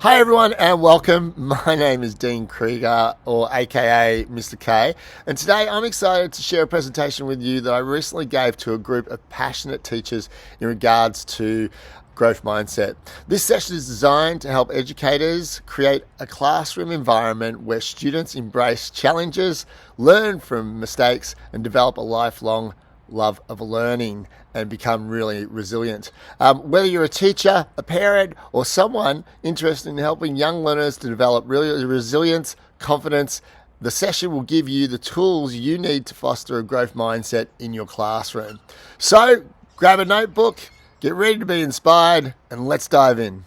Hi everyone and welcome. My name is Dean Krieger, or aka Mr. K, and today I'm excited to share a presentation with you that I recently gave to a group of passionate teachers in regards to growth mindset. This session is designed to help educators create a classroom environment where students embrace challenges, learn from mistakes, and develop a lifelong love of learning and become really resilient. Whether you're a teacher, a parent, or someone interested in helping young learners to develop really resilience, confidence, the session will give you the tools you need to foster a growth mindset in your classroom. So grab a notebook, get ready to be inspired, and let's dive in.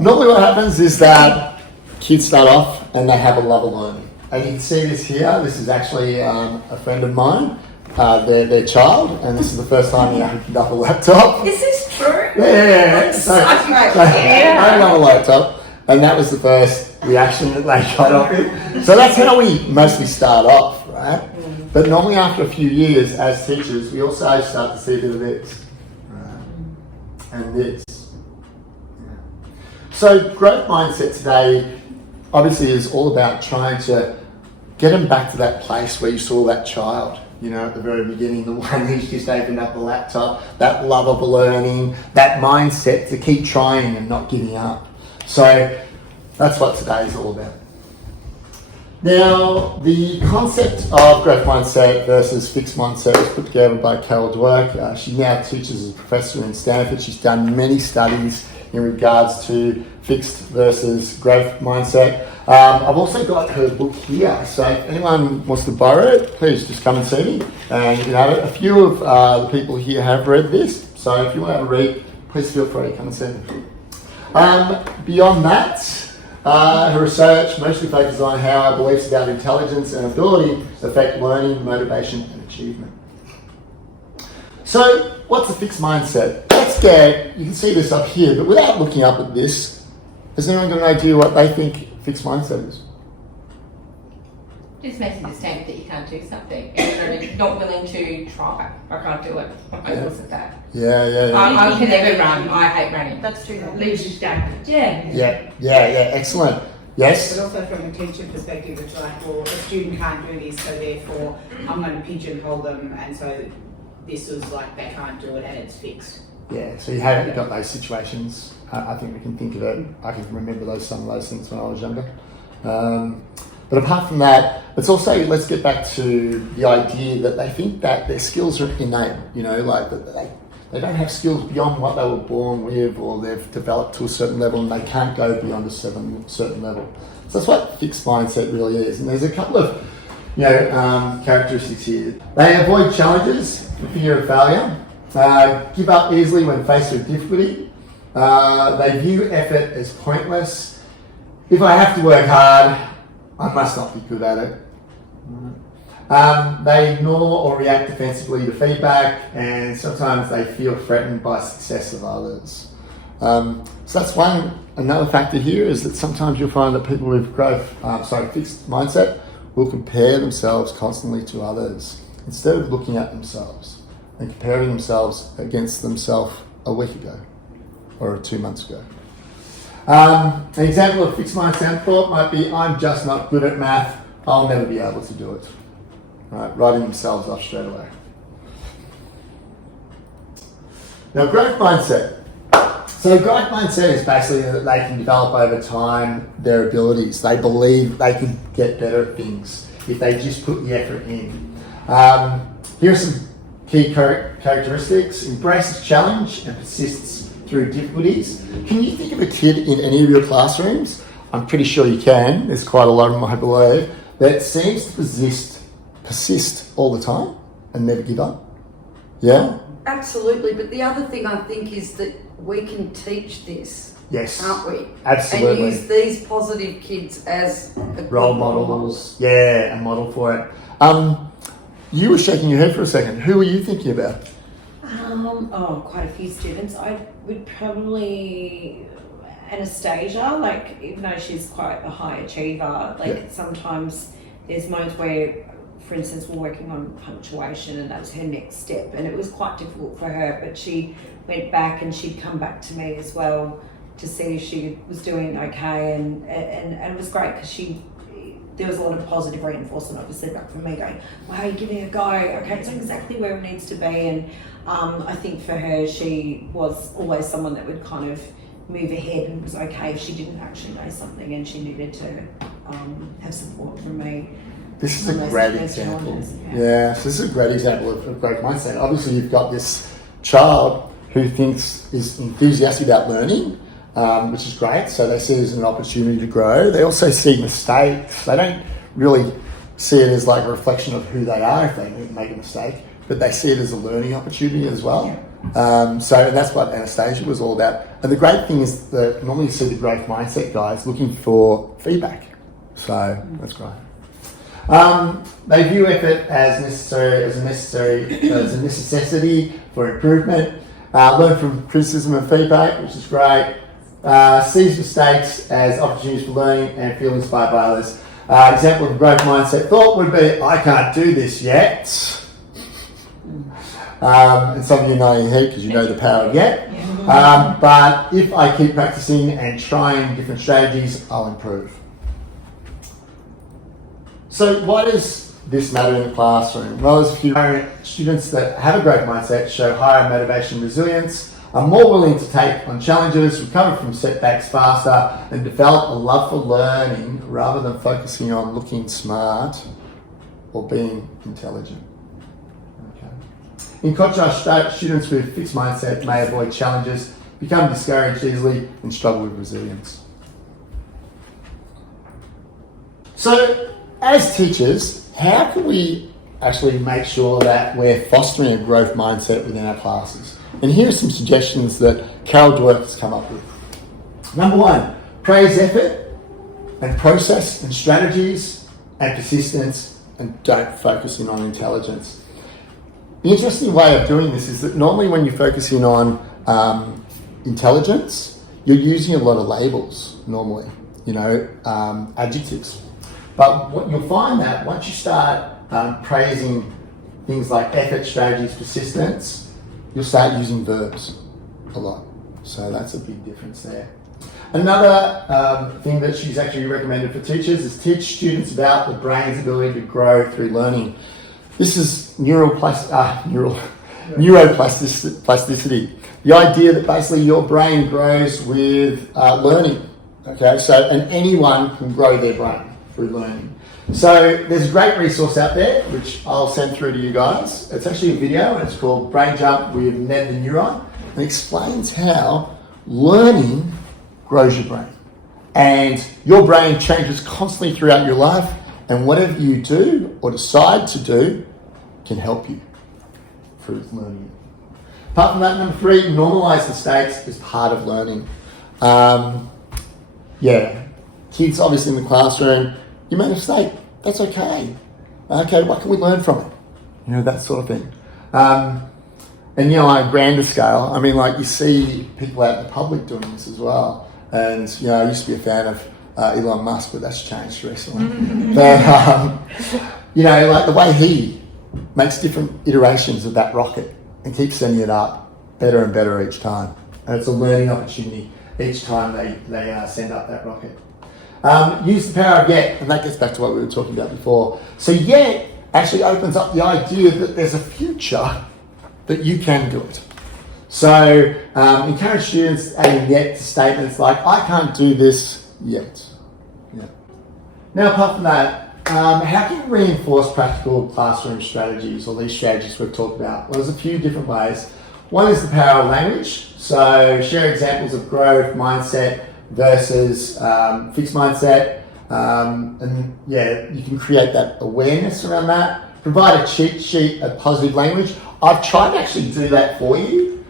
Normally what happens is that kids start off and they have a love of learning. And you can see this here. This is actually a friend of mine. Their child, and this is the first time he opened up a laptop. Is this true? Yeah. So I love a laptop, and that was the first reaction that they got off it. So that's how we mostly start off, right? But normally after a few years as teachers, we also start to see a bit of this, and this. So growth mindset today obviously is all about trying to get them back to that place where you saw that child. You know, at the very beginning, the one who's just opened up the laptop, that love of learning, that mindset to keep trying and not giving up. So that's what today is all about. Now, the concept of growth mindset versus fixed mindset was put together by Carol Dweck. She now teaches as a professor in Stanford. She's done many studies in regards to fixed versus growth mindset. I've also got her book here, so if anyone wants to borrow it, please just come and see me. And you can have it. A few of the people here have read this, so if you want to have a read, please feel free to come and see me. Beyond that, her research mostly focuses on how our beliefs about intelligence and ability affect learning, motivation, and achievement. So, what's a fixed mindset? You can see this up here, but without looking up at this, has anyone got an idea what they think fixed mindset is? Just making the statement that you can't do something and you're not willing to try. I can't do it. I'm hopeless at that. Yeah. I can never run. I hate running. That's true. Leaves you stagnant. Yeah. Yeah. Excellent. Yes? But also from a teacher perspective, it's like, well, a student can't do this, so therefore I'm going to pigeonhole them, and so this is like they can't do it and it's fixed. Yeah, so you haven't got those situations. I think we can think of it. I can remember some of those things when I was younger. But apart from that, it's also, let's get back to the idea that they think that their skills are innate, like that they don't have skills beyond what they were born with, or they've developed to a certain level and they can't go beyond a certain level. So that's what fixed mindset really is. And there's a couple of characteristics here. They avoid challenges for fear of failure. Give up easily when faced with difficulty. They view effort as pointless. If I have to work hard, I must not be good at it. They ignore or react defensively to feedback, and sometimes they feel threatened by success of others. So that's another factor here is that sometimes you'll find that people with fixed mindset will compare themselves constantly to others instead of looking at themselves and comparing themselves against themselves a week ago or 2 months ago. An example of fixed mindset thought might be, I'm just not good at math, I'll never be able to do it. Right, writing themselves off straight away. Now, growth mindset. So growth mindset is basically that they can develop over time their abilities. They believe they can get better at things if they just put the effort in. Here are some key characteristics. Embraces challenge and persists through difficulties. Can you think of a kid in any of your classrooms? I'm pretty sure you can. There's quite a lot of them, I believe, that seems to persist all the time and never give up. Yeah? Absolutely, but the other thing I think is that we can teach this, yes, can't we? Absolutely. And use these positive kids as role models. Yeah, a model for it. You were shaking your head for a second. Who were you thinking about? Quite a few students. I would probably Anastasia, even though she's quite a high achiever, sometimes there's moments where, for instance, we're working on punctuation and that was her next step and it was quite difficult for her, but she went back and she'd come back to me as well to see if she was doing okay, and it was great because there was a lot of positive reinforcement obviously back from me going, wow, you're giving it a go, okay, it's exactly where it needs to be. And I think for her, she was always someone that would kind of move ahead and was okay if she didn't actually know something and she needed to have support from me. This is a great example. Yeah, so this is a great example of growth mindset. Obviously, you've got this child who is enthusiastic about learning, which is great. So they see it as an opportunity to grow. They also see mistakes. They don't really see it as like a reflection of who they are if they make a mistake, but they see it as a learning opportunity as well. So that's what Anastasia was all about. And the great thing is that normally you see the growth mindset guys looking for feedback. So that's great. They view effort as a necessity for improvement. Learn from criticism and feedback, which is great. Sees mistakes as opportunities for learning and feel inspired by others. Example of growth mindset thought would be, I can't do this yet. And some of you know because you know the power of yet. But if I keep practicing and trying different strategies, I'll improve. So why does this matter in the classroom? Well, there's a few students that have a growth mindset show higher motivation and resilience, are more willing to take on challenges, recover from setbacks faster, and develop a love for learning rather than focusing on looking smart or being intelligent. In contrast, students with fixed mindset may avoid challenges, become discouraged easily, and struggle with resilience. So, as teachers, how can we actually make sure that we're fostering a growth mindset within our classes? And here are some suggestions that Carol Dweck has come up with. Number one, praise effort and process and strategies and persistence, and don't focus in on intelligence. The interesting way of doing this is that normally when you're focusing on intelligence, you're using a lot of labels normally, adjectives. But what you'll find that once you start praising things like effort, strategies, persistence, you'll start using verbs a lot. So that's a big difference there. Another thing that she's actually recommended for teachers is teach students about the brain's ability to grow through learning. This is neuroplasticity. The idea that basically your brain grows with learning. Okay, so and anyone can grow their brain through learning. So there's a great resource out there which I'll send through to you guys. It's actually a video and it's called Brain Jump with Ned the Neuron, and it explains how learning grows your brain. And your brain changes constantly throughout your life, and whatever you do or decide to do can help you through learning. Apart from that, number 3, normalise mistakes as part of learning. Kids obviously in the classroom, you made a mistake, that's okay. Okay, what can we learn from it? That sort of thing. And on a grander scale, you see people out in the public doing this as well. And, I used to be a fan of Elon Musk, but that's changed recently. But, the way he makes different iterations of that rocket and keeps sending it up better and better each time. And it's a learning opportunity each time they send up that rocket. Use the power of yet, and that gets back to what we were talking about before. So yet actually opens up the idea that there's a future that you can do it. So encourage students adding yet to statements like, I can't do this yet. Yeah. Now, apart from that, how can you reinforce practical classroom strategies, or these strategies we've talked about? Well, there's a few different ways. One is the power of language. So share examples of growth mindset versus fixed mindset. You can create that awareness around that. Provide a cheat sheet of positive language. I've tried to actually do that for you.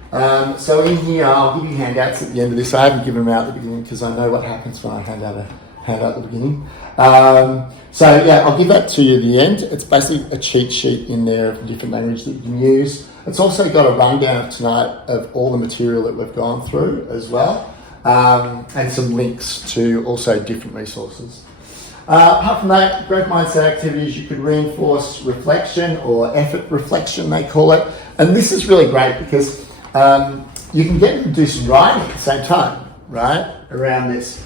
So in here, I'll give you handouts at the end of this. I haven't given them out at the beginning because I know what happens when I hand out a handout at the beginning. I'll give that to you at the end. It's basically a cheat sheet in there of different language that you can use. It's also got a rundown tonight of all the material that we've gone through as well, and some links to also different resources. Apart from that, growth mindset activities, you could reinforce reflection, or effort reflection they call it. And this is really great because you can get them to do some writing at the same time. right, around this.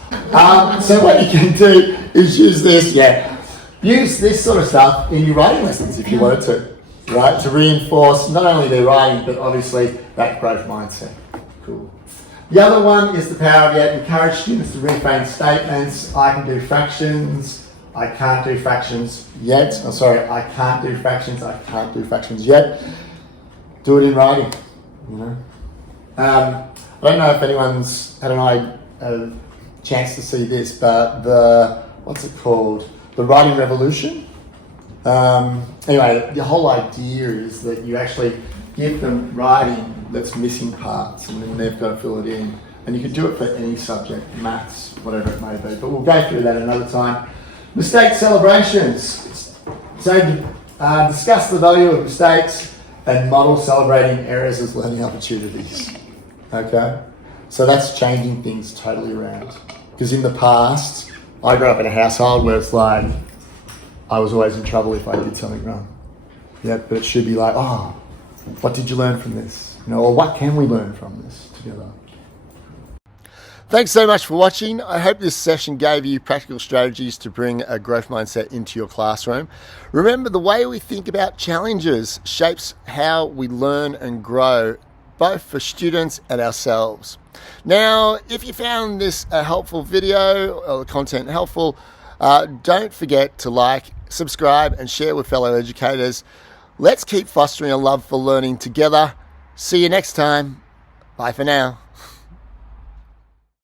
So what you can do is use this, use this sort of stuff in your writing lessons if you wanted to, right, to reinforce not only their writing, but obviously that growth mindset. Cool. The other one is the power of encourage students to reframe statements. I can do fractions. I can't do fractions yet. Oh, sorry, I can't do fractions. I can't do fractions yet. Do it in writing. You know. I don't know if anyone's had a chance to see this, but what's it called? The writing revolution. Anyway, the whole idea is that you actually give them writing that's missing parts, and then they've got to fill it in. And you can do it for any subject, maths, whatever it may be. But we'll go through that another time. Mistake celebrations. So discuss the value of mistakes and model celebrating errors as learning opportunities. Okay? So that's changing things totally around. Because in the past, I grew up in a household where it's like, I was always in trouble if I did something wrong. Yeah, but it should be like, oh, what did you learn from this? You know, or what can we learn from this together? Thanks so much for watching. I hope this session gave you practical strategies to bring a growth mindset into your classroom. Remember, the way we think about challenges shapes how we learn and grow, both for students and ourselves. Now, if you found this a helpful video or the content helpful, don't forget to like, subscribe, and share with fellow educators. Let's keep fostering a love for learning together. See you next time. Bye for now.